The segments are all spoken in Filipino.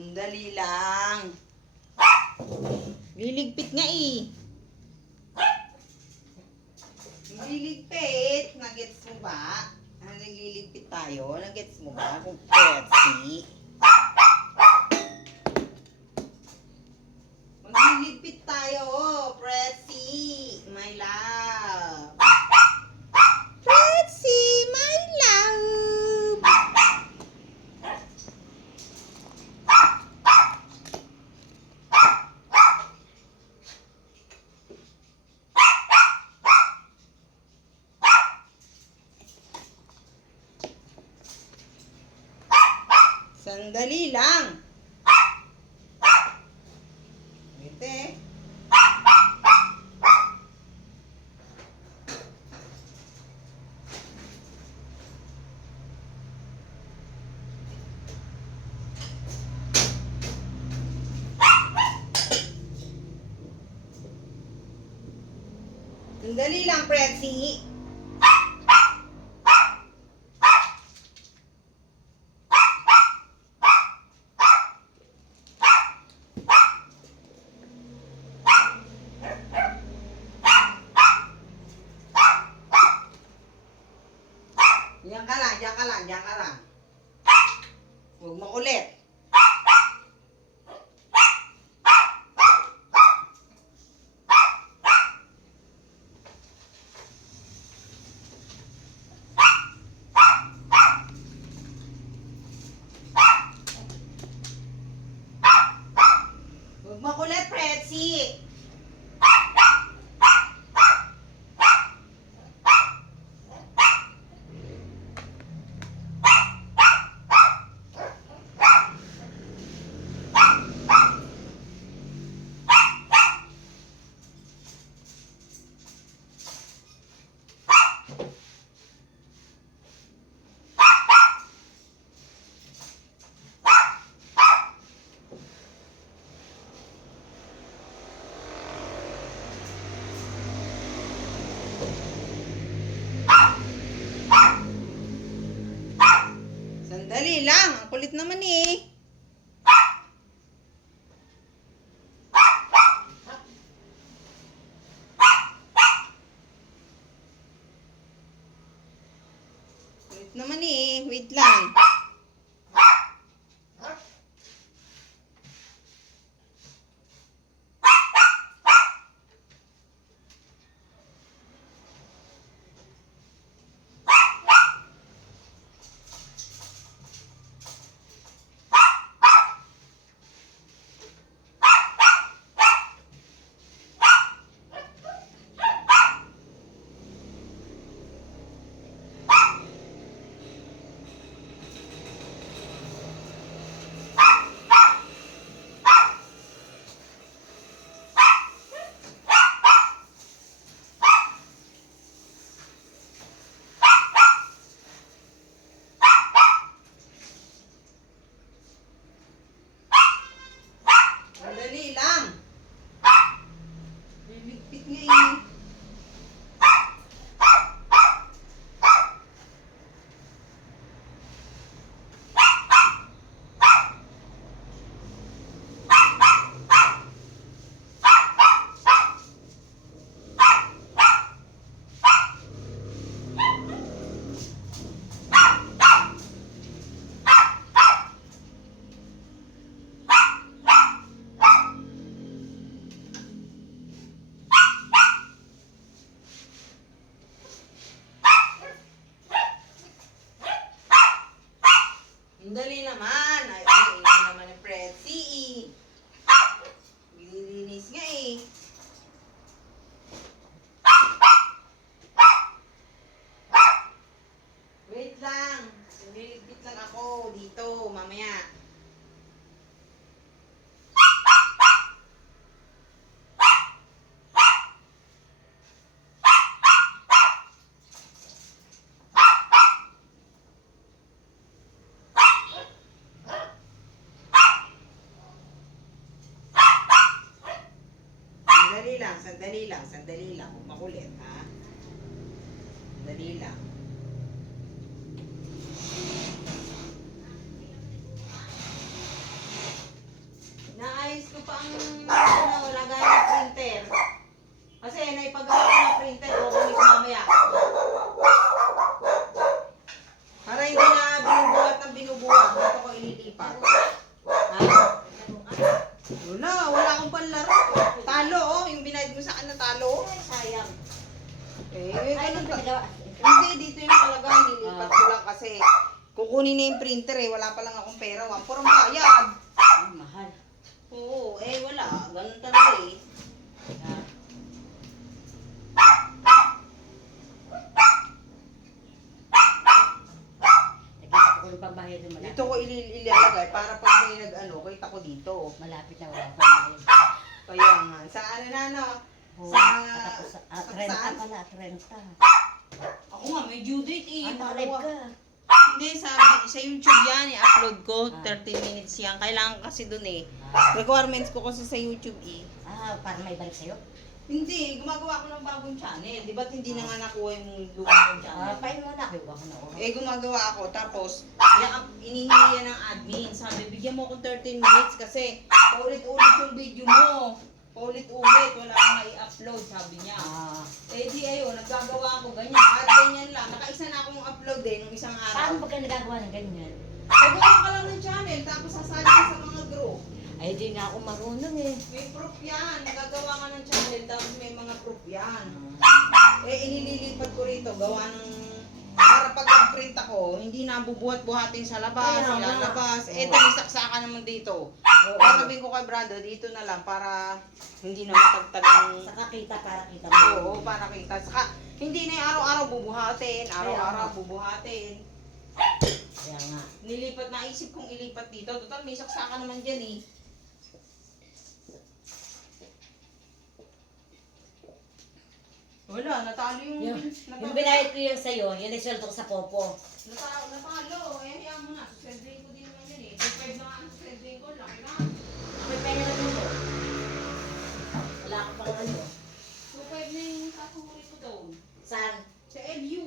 Dali lang. Liligpit nga eh. Liligpit. Nagets mo ba? Nagliligpit tayo. Nagets mo ba? Kung Pepsi. Magliligpit tayo. Pretzy. My love. Pretzy. My love. Sandali lang. Ito Sandali lang, Pretzy. Diyan ka lang, diyan ka lang, diyan ka lang. Huwag makulit. Huwag makulit, Pretzy. Sandali lang. Ang kulit naman eh. Kulit naman eh. Wait lang. Sandali lang. Liligpit nga eh. Sandali naman. Ay, naman ni Pretzy eh. Nililinis nga eh. Wait lang. Nililigpit lang ako dito. Mamaya. Sandali lang. Huwag makulit, ha? Sandali lang. kasi kukunin na yung printer eh. Wala pa lang akong pera. Purang bayad. Ay, mahal. Oo, wala. Ganun talaga eh. Ah. Nakita ko yung pambayad yung malapit. Dito ko ilalagay para pag may nag-ano, kita ko dito. Malapit na wala pa yung Kaya nga. Sa ano na no? Sa... sa 30 pala, 30. Ako nga, may due date eh. Ah, naka-live ka. Hindi, sabi, sa YouTube yan, i-upload ko. Ah. 30 minutes yan. Kailangan kasi dun eh. Ah, Requirements ko kasi sa YouTube eh. para may balik sa'yo? Hindi, gumagawa ko ng bagong channel. Di ba't hindi na nga nakuha yung lumang channel? Pahin mo na, kiwa ko na ako. Gumagawa ako. Tapos, inihingi yan ng admin. Sabi, bigyan mo ako 13 minutes kasi paulit-ulit yung video mo. Paulit-ulit, wala akong mai-upload, sabi niya. Di ayun, naggagawa ako ganyan. At ganyan lang. Nakaisa na akong upload nung isang Paano araw. ba ka nagagawa ng ganyan? Nagawa ka lang ng channel, tapos sasali ka sa mga group. Ay, di na ako marunong eh. May proof yan. Nagagawa ka ng channel, tapos may mga proof yan. Inililipat ko rito, gawa ng... Para pag nag-print ako, hindi na bubuhat-buhatin sa labas, Kaya nga. ilalabas. Oo. Tumisaksakan naman dito. Oo. Sabihin ko kay Brando, dito na lang para hindi na matagtag ang... Saka kita para kita mo. Oo, para kita. Saka, hindi na yung araw-araw bubuhatin, araw-araw Kaya nga. bubuhatin. Kaya nga. Nilipat, naisip kong ilipat dito. Total, may saksakan naman dyan eh. Wala, natalo yung... Yung binayad ko yun sa'yo, yun ay sweldo ko sa Popo. Natalo. Hayaan mo na. Susweldoin ko din naman yan eh. 2.5 na nga ang susweldoin ko. Laki na. May pera na dito. Wala ka pang ano. 2.5 na yung kasuhuri ko doon. Saan? Sa LU.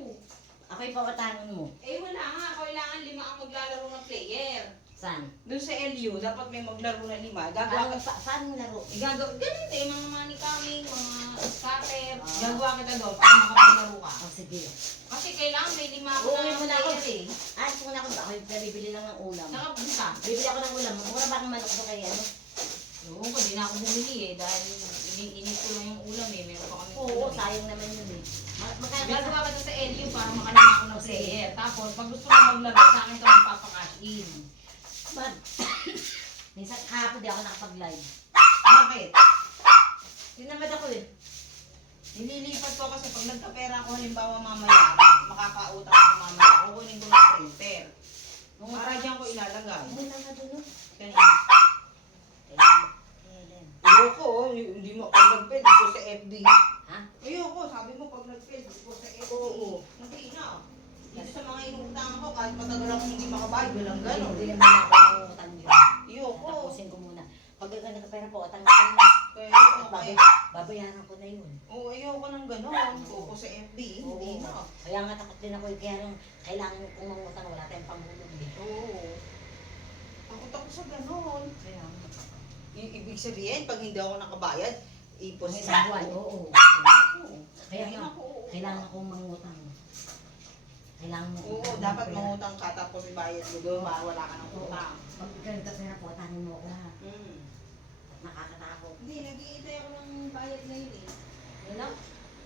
Ako yung pawatangan mo. Wala nga. Kailangan 5 ang maglalaro ng player. Saan? Doon sa LU, dapat may maglaro na 5. Gagawa ka... Saan mo laro? Igagawa... Ganito eh. Mga money coming, mga scatter. Ah. Gagawa kita doon para makapaglaro ka. Oh, sige. Kasi kailangan may 5 ako Uuwi na mo na ako. player eh. Ayos mo na ako. Ako yung bibili lang ng ulam. Saka buka. Bibili ako ng ulam. Mura ba ang manok ko kay ano? Oo, hindi na ako bumili eh. Dahil init ko lang yung ulam eh. Meron pa kami Oo, ulam eh. sayang naman yun eh. Magkano Gagawa ka doon sa LU para makalima ako ng player. Tapos, pag gusto mo maglaro, sa akin ka magpapakash in. Bad. Minsan kahapon di ako nakapag-live. Bakit? Tinamad ako eh. Nililipat ko kasi pag nagkapera ako halimbawa mamaya, makakautang ako mamaya, kukunin ko ng printer. Para dyan ko ilalagay. Pumunta na doon. Ganyan. Kailan? Ayoko, hindi mo pag nag-pay, dito sa FB. Ha? Ayoko, sabi mo pag nag-pay, dito sa FB. Oo. Hindi na. Dito sa mga inuutang ko, kahit matagal akong hindi makabayad, walang gano'n. Hindi naman ako utang yun. Ayoko. Tapusin ko muna. Pag gano'n ka pera po, utang ko na. Kaya okay. Babayaran ko na yun. Oo, ayoko ng gano'n. Focus sa FB, hindi Oo. na. Kaya nga takot din ako eh. Kaya lang, kailangan kong mangutang. Wala tayong panghulog eh. Oo. Takot ako sa gano'n. Kaya, yung ibig sabihin, pag hindi ako nakabayad, ipos Ang isang buwan, oo. Kaya nga, kailangan kong mangutang. Kailangan mo. Oo, dapat mangutang ka tapos ibayad mo doon para wala ka ng Oo. utang. Pag ganito pera po, utangin mo ako ha. Hmm. Nakakatakot. Hindi, nag-iintay ako ng bayad ngayon eh. Yun lang?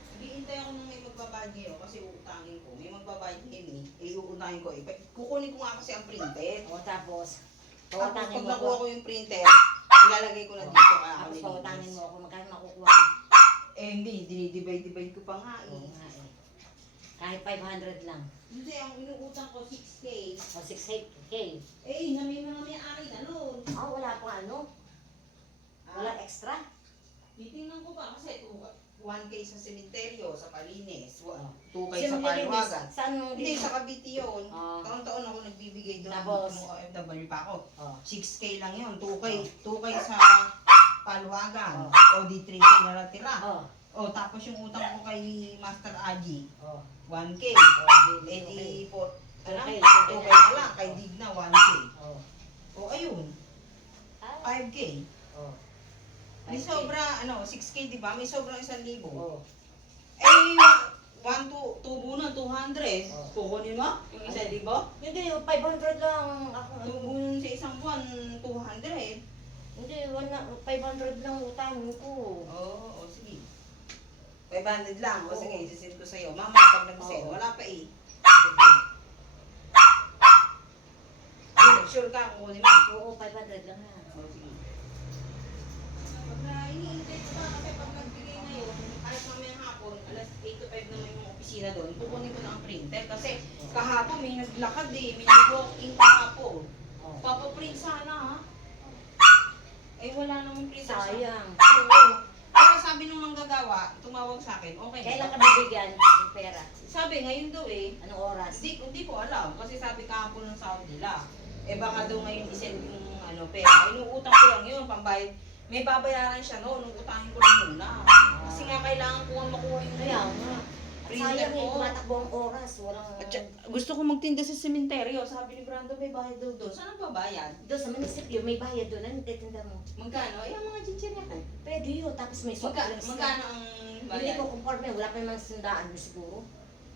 Nag-iintay ako ng may magbabayad ngayon kasi uutangin ko. May magbabayad ngayon eh. Iuutangin ko eh. Kukunin ko nga kasi ang printer. O tapos, Tapos pautangin pag mo ako. nakuha ko yung printer, ilalagay ko na dito kaya ako Tapos pautangin nilinis. mo ako. Magkano makukuha mo? Hindi, dinidivide-divide ko pa nga Oo eh. nga eh. Kahit 500 lang. Hindi, ang inuutang ko 6K. O 6K. Na may mga may-ari na nun. Ah, wala pang ano? Wala extra? Titingnan ko ba kasi 1K sa sementeryo, sa Palines, 2K Sino sa nilinis? Paluwagan. Saan mo Hindi, nilinis? sa Cavite yun. Ah. Taon-taon ako nagbibigay doon. Tapos? Nung OFW pa ako. Oh. 6K lang yun, 2K. 2K sa Paluwagan. Oh. O di 3K na natira. Oh. O tapos yung utang ko kay Master Aji, Oh. 1K. Oh, Eh di po, ano, 2K. 2K na lang. Kay Digna, 1K. Oh. O ayun, Ah. 5K. Oh. May 5K. sobra, 6K di ba? May sobrang 1,000. Oh. Eh, 1 to tubo na, 200. Oh. Kukunin mo? Yung 1,000? Hindi, 500 lang. Ako, Tubo nun sa isang buwan, 200. hindi, 500 lang utang ko. Oo, sige. 500 lang. O Oo. sige, isisend ko sa'yo. Mama, pag nag-send, Oo. wala pa eh. Sige. Sure ka kung kunin mo. Oo, 500 lang ha. Oh, sige. Pag iniintay ko pa kasi pag nagbigay ngayon, kahit mamayang hapon, alas 8 to 5 naman yung opisina doon, kukunin ko na ang printer. Kasi kahapon may naglakad eh, may nag-walk-in kahapon. Oh. Papaprint sana ha. Eh wala namang printer. Sayang. Oo. Pero sabi nung manggagawa, tumawag sa akin, okay na. Kailan ka bibigyan ng pera? Sabi ngayon daw eh, Anong oras? hindi ko alam kasi sabi kahapon ng sahod nila. Eh baka daw ngayon isend yung pera. Inuutang ko lang yun, pambayad. May babayaran siya noon, utangin ko lang muna. Kasi nga kailangan ko makuha yung Kaya nga. printer Sayang eh, ko. tumatakbo ang oras. Walang... Gusto ko magtinda sa sementeryo. Sabi ni Brando, may bayad daw doon. Saan ang babayad? Doon sa munisipyo, may bayad doon. Ano titinda mo? Magkano? Ay, ang mga chichirya ko. Pwede yun. Tapos may soft drinks na. Magkano ang Hindi bayad? ko conforme. Wala pa naman sundaan mo siguro.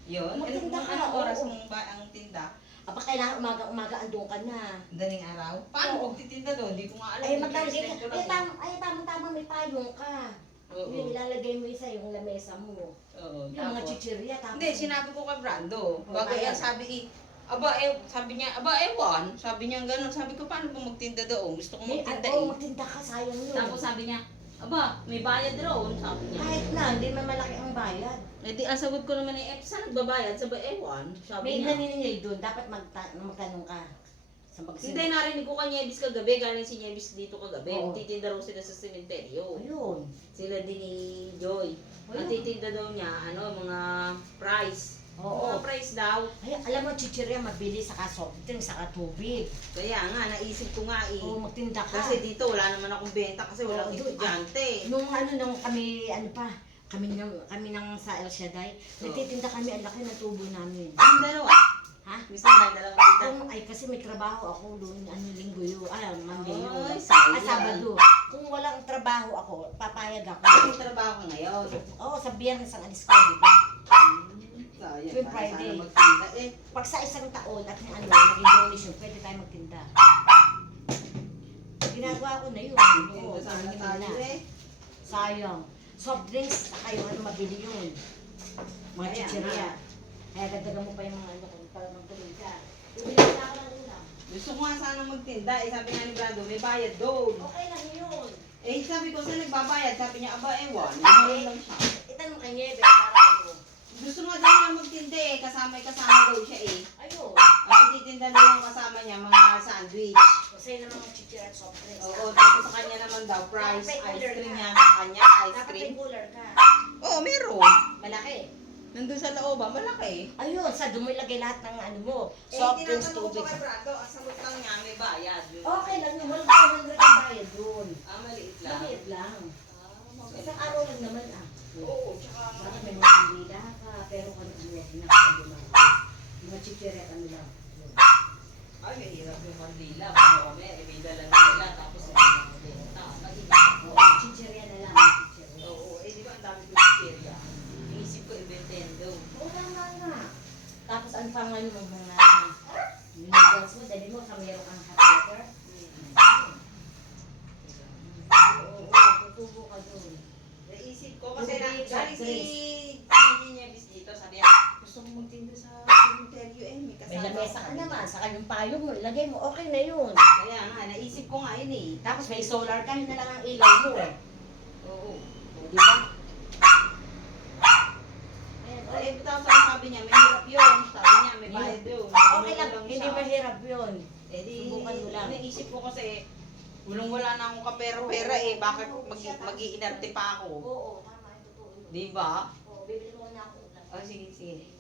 Yun? Magtinda ka, Anong oras oo. ang tinda? Aba, kailangan umaga andun ka na. Daling araw? Paano Oo. magtitinda doon? Hindi ko nga alam. Ay, maglalagay Explain ko ka. lang Ay, tama-tama, may payong ka. Oo. Yung ilalagay mo isa, yung lamesa mo. Oo. Yung mga Tapos- chichirya, tapos... Hindi, sinabi ko kay Brando. Oh, Bago ayan. yan, sabi niya, ewan. Sabi niya gano'n. Sabi ko, paano ba magtinda doon? Gusto ko magtinda Oo, eh. magtinda ka, sayang yun. Tapos sabi niya, may bayad roon, sabi niya. Kahit na, hindi man malaki ang bayad. Eh di, ang sagot ko naman saan nagbabayad? Sabi, ewan. Sabi May niya. naniningil doon, dapat magtanong ka. Sa magsin. Hindi, narinig ko kay Nieves kagabi. Galing si Nieves dito kagabi. Oo. Magtitinda raw sila sa sementeryo. Ayun. Sila din ni Joy. Ang titinda daw niya, mga price. Oo. Mga price daw. Ay, alam mo, chichirya, mabili sa soft drinks, saka tubig. Kaya nga, naisip ko nga eh. Oo, magtinda ka. Kasi dito wala naman akong benta kasi walang Oo, doon. estudyante. Nung kami, kami nang sa El Shaddai, nagtitinda kami, ang laki ng tubo namin. Ang dalawa. Ha? Gusto na dalawang tinda. Ay, kasi may trabaho ako doon, linggo yun, Monday yun. Ay, sayang. Sabado. Kung walang trabaho ako, papayag ako. May trabaho ka ngayon. Oo, sa biyernes ang alis ko, di ba? Sayang. Tuwing Para Friday. sana magtinda eh. Pag sa isang taon at naging donation, pwede tayo magtinda. Ginagawa ko na yun. Oo, Tinda sana ginagawa tayo na. eh. Sayang. Soft drinks, saka yung mabili yun. Mga Kaya chichirya. nga. Kaya dagdagan mo pa yung mga para magtuloy ka. Bibili na ako ng ulam. Gusto ko nga sana magtinda eh. Sabi nga ni Brando, may bayad doon. Okay lang yun. Eh sabi ko, saan nagbabayad? Sabi niya, ewan. Ganoon lang siya. Itanong kay Nieve, para ano. Gusto nga daw niya magtinda eh. Kasama daw siya eh. Ayun. Ang titinda daw yung kasama niya, mga sandwich. Kasi ng mga chichirya at soft drinks. Oo, tapos sa kanya naman daw, price, Dapat may ice cooler cream ka. yan sa kanya, ice Dapat cream. may cooler ka. Oo, meron. Malaki. Nandun sa loob, malaki. Ayun, sa doon mo ilagay lahat ng ano mo. Eh, Soft drinks, tinatanong ko tubig. kay Brando, ang sagot lang niya, may bayad. Okay lang yun. Walang 200 ang bayad doon. Maliit lang. Maliit lang. Ah, Isang araw lang naman Oo, tsaka Bakit may mga kandila ka, pero kung ano yan, pinakagumagos. Yung mga chichirya ka nila. ay, mahirap yung kandila. Ano kami, may dala na nila, tapos may mga benta. Mahirap. Oo, chichirya na lang. Chichirya. Oo, di ba ang dami ko chicheria? Iisip ko, Nintendo. Oo, tama nga. Tapos ang pangalan mo mga noodles mo, dali mo sa meron kang hot water. Oo, tutubo ka doon. Naisip ko kasi Tubig, galing soft si drinks. Nieves dito, sabi niya, gusto ko magtinda sa cemetery eh, may May kasama. lamesa ka naman, saka yung payong mo, ilagay mo, okay na yun. Kaya nga, naisip ko nga yun eh. Tapos may solar ka, yun na lang ang ilaw mo eh. Oo. O, di ba? Ayan, Eh, tapos ang sabi niya, may hirap yun. Sabi niya, may bayad yun. okay lang, Tulong hindi siya. mahirap yun. Eh di, Subukan mo lang. naisip ko kasi, wala na akong kapera-pera eh. Bakit mag-iinarte pa ako? Oo, tama, yung totoo yun. Di ba? Oo, bibili mo na ako. Oh, sige, sige.